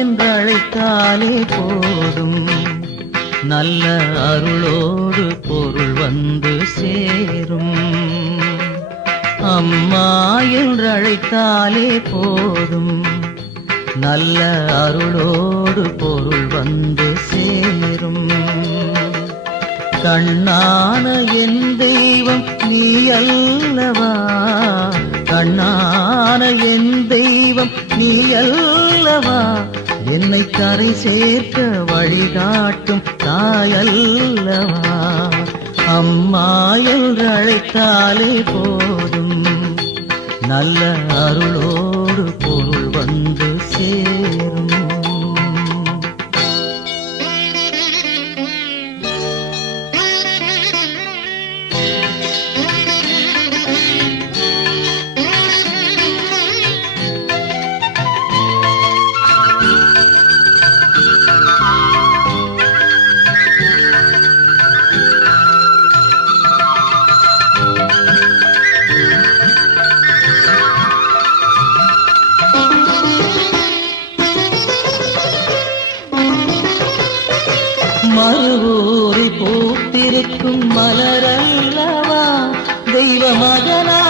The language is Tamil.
என்றழைத்தாலே போதும், நல்ல அருளோடு பொருள் வந்து சேரும். அம்மா என்றழைத்தாலே போதும், நல்ல அருளோடு பொருள் வந்து சேரும். கண்ணான என் தெய்வம் நீ அல்லவா, கண்ணான என் தெய்வம் நீ அல்லவா, என்னை கரை சேர்க்க வழிகாட்டும் தாயல்லவா. அம்மா என்றழைத்தாலே போதும், நல்ல அருளோடு பொருள் வந்து சேரும். மறுவூரி பூத்திருக்கும் மலரல்லவா, தெய்வ மகனா